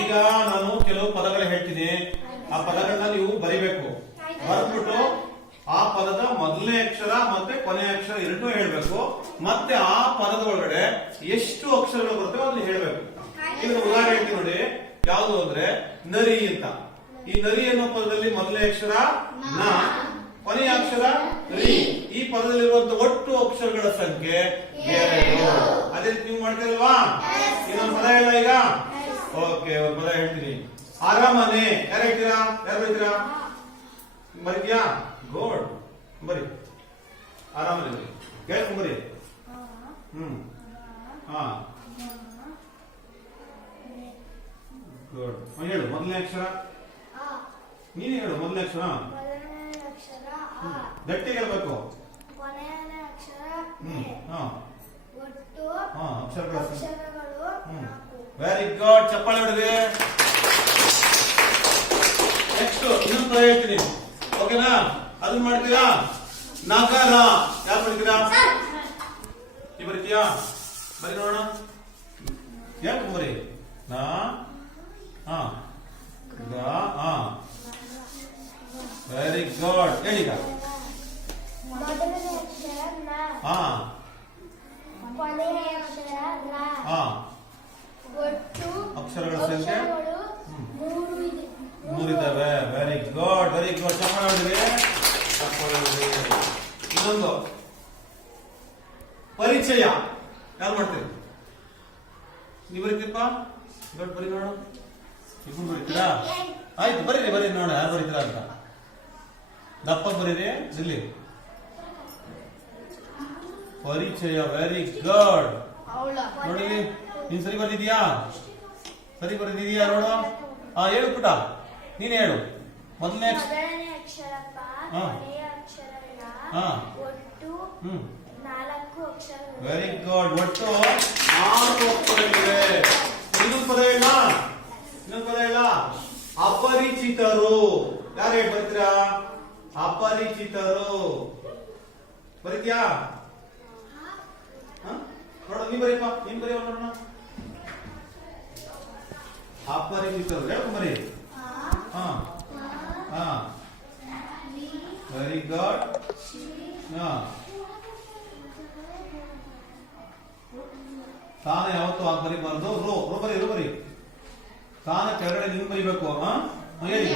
ಈಗ ನಾನು ಕೆಲವು ಪದಗಳು ಹೇಳ್ತೀನಿ, ಆ ಪದಗಳನ್ನ ನೀವು ಬರಿಬೇಕು. ಬರ್ಬಿಟ್ಟು ಆ ಪದದ ಮೊದಲನೇ ಅಕ್ಷರ ಮತ್ತೆ ಕೊನೆಯ ಅಕ್ಷರ ಎರಡೂ ಹೇಳ್ಬೇಕು. ಮತ್ತೆ ಆ ಪದದ ಒಳಗಡೆ ಎಷ್ಟು ಅಕ್ಷರಗಳು ಬರ್ತವೆ ಅದನ್ನ ಹೇಳ್ಬೇಕು. ಈಗ ಉದಾಹರಣೆ ಹೇಳ್ತೀನಿ ನೋಡಿ, ಯಾವುದು ಅಂದ್ರೆ ನರಿ ಅಂತ. ಈ ನರಿ ಅನ್ನೋ ಪದದಲ್ಲಿ ಮೊದಲನೇ ಅಕ್ಷರ ನ, ಕೊನೆಯ ಅಕ್ಷರ ರಿ. ಈ ಪದದಲ್ಲಿರುವಂತಹ ಒಟ್ಟು ಅಕ್ಷರಗಳ ಸಂಖ್ಯೆ 2. ಅದೇ ರೀತಿ ನೀವು ಮಾಡ್ತೀರಲ್ವಾ? ಇನ್ನೊಂದು ಪದ ಇಲ್ಲ ಈಗ. ಓಕೆ, ಒಂದು ಪದ ಹೇಳ್ತೀನಿ. ಅರಮನೆ. ಯಾರು ಹೇಳ್ತೀರಾ? ಯಾರು ಬರೀತೀರಾ? ಬರೀತೀಯಾ? ಗೋಡ್ ಬರಿ. ಅರಮನೆ ಬರಿ, ಕೇಳ್ಕೊಂಡ್ ಬರಿ. ಹಾ ಗುಡ್. ಹೇಳು ಮೊದಲನೇ ಅಕ್ಷರ. ನೀನು ಹೇಳು ಮೊದಲನೇ ಅಕ್ಷರ. ಗಟ್ಟಿ ಹೇಳ್ಬೇಕು. ಅಕ್ಷರಗಳು. ವೆರಿ ಗುಡ್, ಚಪ್ಪಾಳೆ ಹೊಡೆದಿ. ನೆಕ್ಸ್ಟ್ ಇನ್ನೊಂದು ಪದ ಹೇಳ್ತೀನಿ, ಓಕೆನಾ? ಅದನ್ನ ಮಾಡ್ತೀರಾ? ನಗರ. ಯಾರು ಬರೀತೀರಾ? ನೀ ಬರೀತೀಯಾ? ಬರೀ ನೋಡೋಣ. ಯಾಕೆ ಬರೀ? ನಾ ವೆರಿ ಗುಡ್. ಹೇಳೀಗ. ಅಕ್ಷರಗಳ ಸಂಖ್ಯೆ 3 ಇದ್ದಾವೆ. Very good, very good. ಚಪ್ಪಾಳೆ ಹೊಡೆದಿರಿ. ಇನ್ನೊಂದು ಪರಿಚಯ. ಯಾರು ಮಾಡ್ತೀರಿ? ನೀವು ಬರೀತೀರಪ್ಪ? ದೊಡ್ಡ ಬರೀ ನೋಡು. ಇಬ್ಬರು ಬರೀತೀರಾ? ಆಯ್ತು, ಬರೀರಿ ಬರೀ ನೋಡ ಯಾರು ಬರೀತೀರಾ ಅಂತ. ದಪ್ಪ ಬರೀರಿ. ಇಲ್ಲಿ ಪರಿಚಯ. Very good. ನೋಡಿ, ನೀನ್ ಸರಿ ಬರ್ದಿದ್ಯಾ? ಸರಿ ಬರ್ದಿದ್ಯಾ ನೋಡು. ಹೇಳು ಪುಟ, ನೀನ್ ಹೇಳು. ಮೊದಲನೇ ಅಕ್ಷರ. Very good. ಒಟ್ಟು 4 ಅಕ್ಷರಗಳಿವೆ. ಇನ್ನೊಂದು ಪದ ಇಲ್ಲ, ಇನ್ನೊಂದು ಪದ ಇಲ್ಲ. ಅಪರಿಚಿತರು. ಯಾರು ಹೇಳಿ ಬರ್ತೀರಾ? ಅಪರಿಚಿತರು. ಬರೀತ್ಯಾ? ನೋಡ, ನೀ ಬರೀಪ್ಪ. ನೀನ್ ಬರೀ ನೋಡೋಣ. ಅಪರಿಚಿತರು ಹೇಳ್ಕೊಂಡ್ ಬರೀ. Very good. ತಾನ ಯಾವತ್ತು ಬರೀಬಾರ್ದು. ರೋ ಬರೀ, ರೋ ಬರೀ. ತಾನ ಕೆಳಗಡೆ ನಿನ್ ಬರೀಬೇಕು. ಹೇಳಿ.